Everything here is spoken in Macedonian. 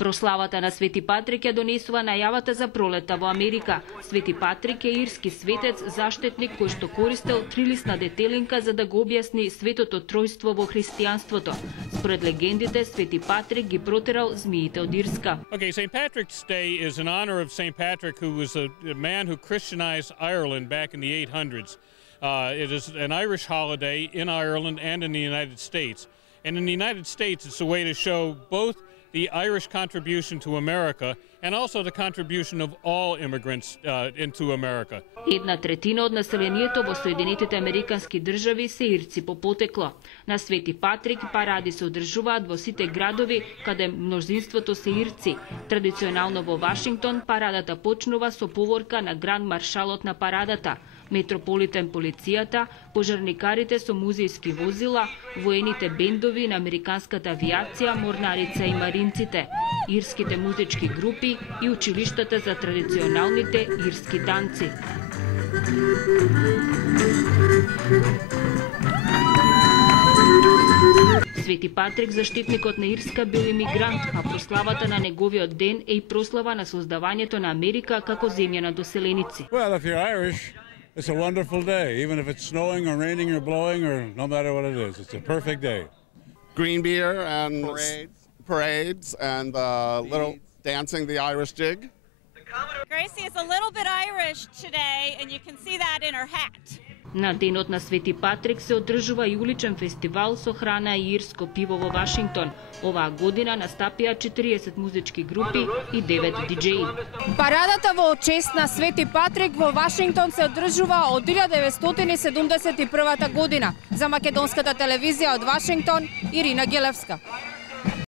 Прославата на Свети Патрик ја донесува најавата за пролета во Америка. Свети Патрик е ирски светец, заштитник кој што користел трилисна детелинка за да го објасни светото тројство во христијанството. Според легендите, Свети Патрик ги протерал змиите од Ирска. Okay, St. Patrick's Day is in honor of St. Patrick, who was a man who Christianized Ireland back in the 800s. It is an Irish holiday in Ireland and in the United States. And in the United States, it's a way to show both the Irish contribution to America and also the contribution of all immigrants into America. 1/3 од населението во Соединетите Американски држави се ирци по потекло. На Свети Патрик паради се одржуваат во сите градови каде мнозинството се ирци. Традиционално во Вашингтон парадата почнува со поворка на гранд маршалот на парадата, метрополитен полицијата, пожарникарите со музејски возила, воените бендови на американската авијација, морнарица и маринците, ирските музички групи и училиштата за традиционалните ирски танци. Свети Патрик, заштитникот на Ирска, бил имигрант, а прославата на неговиот ден е и прослава на создавањето на Америка како земја на доселеници. Well, if you're Irish, it's a wonderful day, even if it's snowing or raining or blowing or no matter what it is. It's a perfect day. Green beer and parades and little dancing the Irish jig. Gracie is a little bit Irish today, and you can see that in her hat. На денот на Свети Патрик се одржува и уличен фестивал со храна и ирско пиво во Вашингтон. Оваа година настапија 40 музички групи и 9 диџеи. Парадата во чест на Свети Патрик во Вашингтон се одржува од 1971 година. За македонската телевизија од Вашингтон, Ирина Гелевска.